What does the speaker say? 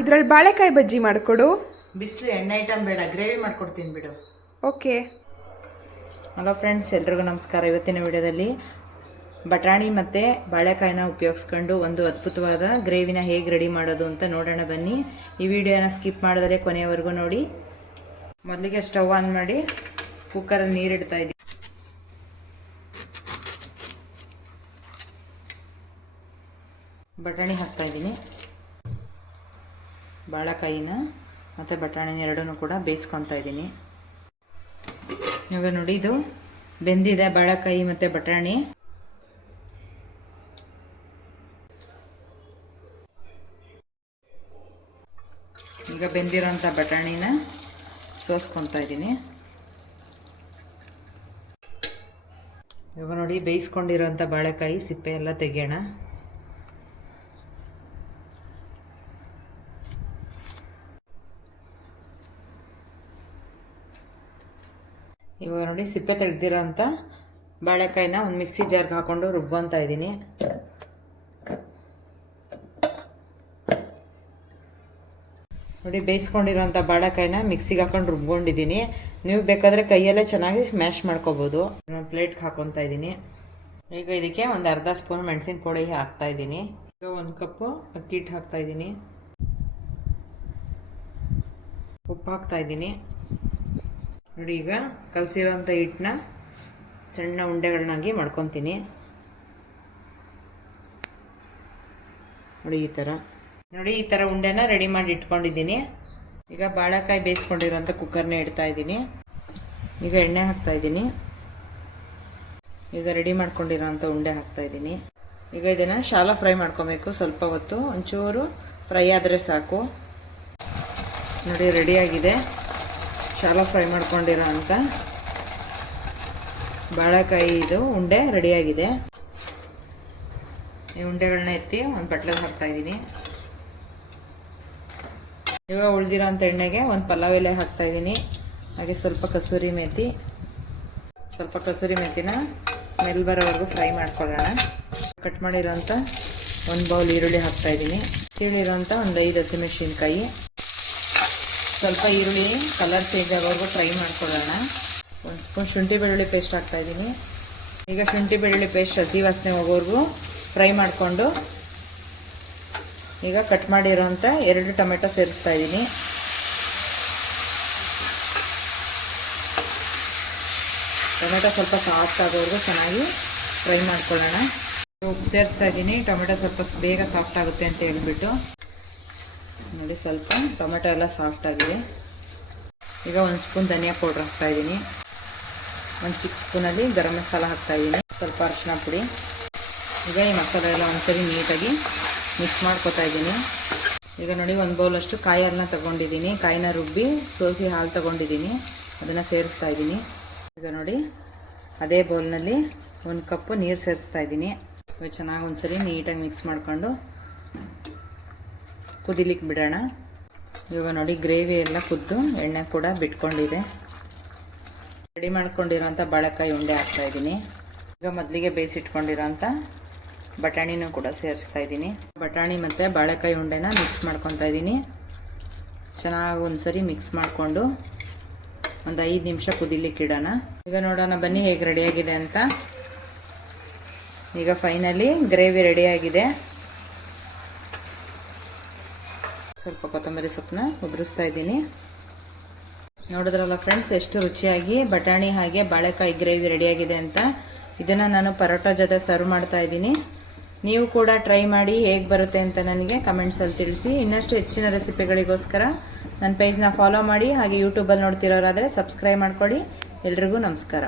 ಇದ್ರಲ್ಲಿ ಬಾಳೆಕಾಯಿ ಬಜ್ಜಿ ಮಾಡಿಕೊಡು. ಬಿಸಿಲು ಎಣ್ಣೆ ಐಟಮ್ ಬೇಡ ಗ್ರೇವಿ ಮಾಡ್ಕೊಡ್ತೀನಿ ಬಿಡು. ಓಕೆ. ಹಲೋ ಫ್ರೆಂಡ್ಸ್ ಎಲ್ರಿಗೂ ನಮಸ್ಕಾರ. ಇವತ್ತಿನ ವಿಡಿಯೋದಲ್ಲಿ ಬಟಾಣಿ ಮತ್ತು ಬಾಳೆಕಾಯಿನ ಉಪಯೋಗಿಸ್ಕೊಂಡು ಒಂದು ಅದ್ಭುತವಾದ ಗ್ರೇವಿನ ಹೇಗೆ ರೆಡಿ ಮಾಡೋದು ಅಂತ ನೋಡೋಣ ಬನ್ನಿ. ಈ ವಿಡಿಯೋನ ಸ್ಕಿಪ್ ಮಾಡಿದರೆ ಕೊನೆಯವರೆಗೂ ನೋಡಿ. ಮೊದಲಿಗೆ ಸ್ಟವ್ ಆನ್ ಮಾಡಿ ಕುಕ್ಕರಲ್ಲಿ ನೀರಿಡ್ತಾ ಇದ್ದೀವಿ ಬಟಾಣಿ ಹಾಕ್ತಾ ಇದ್ದೀನಿ. ಬಾಳೆಕಾಯಿನ ಮತ್ತು ಬಟಾಣಿನ ಎರಡನ್ನೂ ಕೂಡ ಬೇಯಿಸ್ಕೊತಾ ಇದ್ದೀನಿ. ಇವಾಗ ನೋಡಿ ಇದು ಬೆಂದಿದೆ ಬಾಳೆಕಾಯಿ ಮತ್ತು ಬಟಾಣಿ. ಈಗ ಬೆಂದಿರೋಂಥ ಬಟಾಣಿನ ಸೋಸ್ಕೊತಾ ಇದ್ದೀನಿ. ಇವಾಗ ನೋಡಿ ಬೇಯಿಸ್ಕೊಂಡಿರೋಂಥ ಬಾಳೆಕಾಯಿ ಸಿಪ್ಪೆ ಎಲ್ಲ ತೆಗೆಯೋಣ. ಇವಾಗ ನೋಡಿ ಸಿಪ್ಪೆ ತೆಗ್ದಿರೋಂಥ ಬಾಳೆಕಾಯಿನ ಒಂದು ಮಿಕ್ಸಿ ಜಾರ್ಗೆ ಹಾಕ್ಕೊಂಡು ರುಬ್ಕೊತಾ ಇದ್ದೀನಿ. ನೋಡಿ ಬೇಯಿಸ್ಕೊಂಡಿರೋಂಥ ಬಾಳೆಕಾಯಿನ ಮಿಕ್ಸಿಗೆ ಹಾಕ್ಕೊಂಡು ರುಬ್ಕೊಂಡಿದ್ದೀನಿ. ನೀವು ಬೇಕಾದರೆ ಕೈಯಲ್ಲೇ ಚೆನ್ನಾಗಿ ಮ್ಯಾಶ್ ಮಾಡ್ಕೋಬೋದು. ನಾನು ಪ್ಲೇಟ್ಗೆ ಹಾಕೊತಾ ಇದ್ದೀನಿ. ಈಗ ಇದಕ್ಕೆ ಒಂದು ಅರ್ಧ ಸ್ಪೂನ್ ಮೆಣಸಿನ ಪುಡಿ ಹಾಕ್ತಾ ಇದ್ದೀನಿ. ಈಗ ಒಂದು ಕಪ್ಪು ಅಕ್ಕಿ ಹಿಟ್ಟು ಹಾಕ್ತಾ ಇದ್ದೀನಿ. ಉಪ್ಪು ಹಾಕ್ತಾ ಇದ್ದೀನಿ. ನೋಡಿ ಈಗ ಕಲಸಿರೋಂಥ ಹಿಟ್ಟನ್ನ ಸಣ್ಣ ಉಂಡೆಗಳನ್ನಾಗಿ ಮಾಡ್ಕೊತೀನಿ. ನೋಡಿ ಈ ಥರ ನೋಡಿ ಈ ಥರ ಉಂಡೆನ ರೆಡಿ ಮಾಡಿ ಇಟ್ಕೊಂಡಿದ್ದೀನಿ. ಈಗ ಬಾಳೆಕಾಯಿ ಬೇಯಿಸ್ಕೊಂಡಿರೋಂಥ ಕುಕ್ಕರ್ನ ಇಡ್ತಾ ಇದ್ದೀನಿ. ಈಗ ಎಣ್ಣೆ ಹಾಕ್ತಾ ಇದ್ದೀನಿ. ಈಗ ರೆಡಿ ಮಾಡ್ಕೊಂಡಿರೋಂಥ ಉಂಡೆ ಹಾಕ್ತಾ ಇದ್ದೀನಿ. ಈಗ ಇದನ್ನು ಶಾಲೋ ಫ್ರೈ ಮಾಡ್ಕೊಬೇಕು ಸ್ವಲ್ಪ ಹೊತ್ತು. ಒಂಚೂರು ಫ್ರೈ ಆದರೆ ಸಾಕು. ನೋಡಿ ರೆಡಿಯಾಗಿದೆ ಶಾಲೋ ಫ್ರೈ ಮಾಡ್ಕೊಂಡಿರೋ ಅಂತ. ಬಾಳೆಕಾಯಿ ಇದು ಉಂಡೆ ರೆಡಿಯಾಗಿದೆ ಈ ಉಂಡೆಗಳನ್ನ ಎತ್ತಿ ಒಂದು ಬಟ್ಲಿಗೆ ಹಾಕ್ತಾ ಇದ್ದೀನಿ. ಇವಾಗ ಉಳಿದಿರೋ ಅಂಥ ಎಣ್ಣೆಗೆ ಒಂದು ಪಲಾವ್ ಎಲೆ ಹಾಕ್ತಾ ಇದ್ದೀನಿ. ಹಾಗೆ ಸ್ವಲ್ಪ ಕಸೂರಿ ಮೇಥಿ ಸ್ವಲ್ಪ ಕಸೂರಿ ಮೇಥಿನ ಸ್ಮೆಲ್ ಬರೋವರೆಗೂ ಫ್ರೈ ಮಾಡ್ಕೊಳ್ಳೋಣ. ಕಟ್ ಮಾಡಿರೋಂಥ ಒಂದು ಬೌಲ್ ಈರುಳ್ಳಿ ಹಾಕ್ತಾ ಇದ್ದೀನಿ. ಸೀಳಿರೋಂಥ ಒಂದು ಐದು ಹಸಿಮೆಣಸಿನ್ಕಾಯಿ ಸ್ವಲ್ಪ ಈರುಳ್ಳಿ ಕಲರ್ ಚೇಂಜ್ ಆಗೋವರೆಗೂ ಫ್ರೈ ಮಾಡ್ಕೊಳ್ಳೋಣ. ಒಂದು ಸ್ಪೂನ್ ಶುಂಠಿ ಬೆಳ್ಳುಳ್ಳಿ ಪೇಸ್ಟ್ ಹಾಕ್ತಾ ಇದ್ದೀನಿ. ಈಗ ಶುಂಠಿ ಬೆಳ್ಳುಳ್ಳಿ ಪೇಸ್ಟ್ ಹಸಿ ವಾಸನೆ ಹೋಗೋವರೆಗೂ ಫ್ರೈ ಮಾಡಿಕೊಂಡು ಈಗ ಕಟ್ ಮಾಡಿರೋಂಥ ಎರಡು ಟೊಮೆಟೊ ಸೇರಿಸ್ತಾ ಇದ್ದೀನಿ. ಟೊಮೆಟೊ ಸ್ವಲ್ಪ ಸಾಫ್ಟ್ ಆಗೋವರೆಗೂ ಚೆನ್ನಾಗಿ ಫ್ರೈ ಮಾಡ್ಕೊಳ್ಳೋಣ. ಉಪ್ಪು ಸೇರಿಸ್ತಾ ಇದ್ದೀನಿ. ಟೊಮೆಟೊ ಸ್ವಲ್ಪ ಬೇಗ ಸಾಫ್ಟ್ ಆಗುತ್ತೆ ಅಂತ ಹೇಳ್ಬಿಟ್ಟು. ನೋಡಿ ಸ್ವಲ್ಪ ಟೊಮೆಟೊ ಎಲ್ಲ ಸಾಫ್ಟ್ ಆಗಿದೆ. ಈಗ ಒಂದು ಸ್ಪೂನ್ ಧನಿಯಾ ಪೌಡ್ರ್ ಹಾಕ್ತಾ ಇದ್ದೀನಿ. ಒಂದು ಚಿಕ್ಕ ಸ್ಪೂನಲ್ಲಿ ಗರಂ ಮಸಾಲ ಹಾಕ್ತಾ ಇದ್ದೀನಿ. ಸ್ವಲ್ಪ ಅರಿಶಿನ ಪುಡಿ. ಈಗ ಈ ಮಸಾಲೆ ಎಲ್ಲ ಒಂದ್ಸರಿ ನೀಟಾಗಿ ಮಿಕ್ಸ್ ಮಾಡ್ಕೊತಾ ಇದ್ದೀನಿ. ಈಗ ನೋಡಿ ಒಂದು ಬೌಲಷ್ಟು ಕಾಯಿ ಹಾಲನ್ನ ತೊಗೊಂಡಿದ್ದೀನಿ. ಕಾಯಿನ ರುಬ್ಬಿ ಸೋಸಿ ಹಾಲು ತೊಗೊಂಡಿದ್ದೀನಿ. ಅದನ್ನು ಸೇರಿಸ್ತಾ ಇದ್ದೀನಿ. ಈಗ ನೋಡಿ ಅದೇ ಬೌಲ್ನಲ್ಲಿ ಒಂದು ಕಪ್ಪು ನೀರು ಸೇರಿಸ್ತಾ ಇದ್ದೀನಿ. ಚೆನ್ನಾಗಿ ಒಂದ್ಸರಿ ನೀಟಾಗಿ ಮಿಕ್ಸ್ ಮಾಡಿಕೊಂಡು ಕುದಿಲಿಕ್ಕೆ ಬಿಡೋಣ. ಇವಾಗ ನೋಡಿ ಗ್ರೇವಿ ಎಲ್ಲ ಕುದ್ದು ಎಣ್ಣೆ ಕೂಡ ಬಿಟ್ಕೊಂಡಿದೆ. ರೆಡಿ ಮಾಡ್ಕೊಂಡಿರೋಂಥ ಬಾಳೆಕಾಯಿ ಉಂಡೆ ಹಾಕ್ತಾ ಇದ್ದೀನಿ. ಈಗ ಮೊದಲಿಗೆ ಬೇಯಿಸಿಟ್ಕೊಂಡಿರೋಂಥ ಬಟಾಣಿನೂ ಕೂಡ ಸೇರಿಸ್ತಾ ಇದ್ದೀನಿ. ಬಟಾಣಿ ಮತ್ತು ಬಾಳೆಕಾಯಿ ಉಂಡೆನ ಮಿಕ್ಸ್ ಮಾಡ್ಕೊತಾ ಇದ್ದೀನಿ. ಚೆನ್ನಾಗಿ ಒಂದ್ಸರಿ ಮಿಕ್ಸ್ ಮಾಡಿಕೊಂಡು ಒಂದು ಐದು ನಿಮಿಷ ಕುದಿಲಿಕ್ಕೆ ಇಡೋಣ. ಈಗ ನೋಡೋಣ ಬನ್ನಿ ಹೇಗೆ ರೆಡಿಯಾಗಿದೆ ಅಂತ. ಈಗ ಫೈನಲಿ ಗ್ರೇವಿ ರೆಡಿಯಾಗಿದೆ ಸ್ವಲ್ಪ ಕೊತ್ತಂಬರಿ ಸೊಪ್ಪನ್ನ ಉದುರಿಸ್ತಾ ಇದ್ದೀನಿ. ನೋಡಿದ್ರಲ್ಲ ಫ್ರೆಂಡ್ಸ್ ಎಷ್ಟು ರುಚಿಯಾಗಿ ಬಟಾಣಿ ಹಾಗೆ ಬಾಳೆಕಾಯಿ ಗ್ರೇವಿ ರೆಡಿಯಾಗಿದೆ ಅಂತ. ಇದನ್ನು ನಾನು ಪರೋಟ ಜೊತೆ ಸರ್ವ್ ಮಾಡ್ತಾ ಇದ್ದೀನಿ. ನೀವು ಕೂಡ ಟ್ರೈ ಮಾಡಿ ಹೇಗೆ ಬರುತ್ತೆ ಅಂತ ನನಗೆ ಕಮೆಂಟ್ಸಲ್ಲಿ ತಿಳಿಸಿ. ಇನ್ನಷ್ಟು ಹೆಚ್ಚಿನ ರೆಸಿಪಿಗಳಿಗೋಸ್ಕರ ನನ್ನ ಪೇಜ್ನ ಫಾಲೋ ಮಾಡಿ. ಹಾಗೆ ಯೂಟ್ಯೂಬಲ್ಲಿ ನೋಡ್ತಿರೋರಾದರೆ ಸಬ್ಸ್ಕ್ರೈಬ್ ಮಾಡ್ಕೊಳ್ಳಿ. ಎಲ್ರಿಗೂ ನಮಸ್ಕಾರ.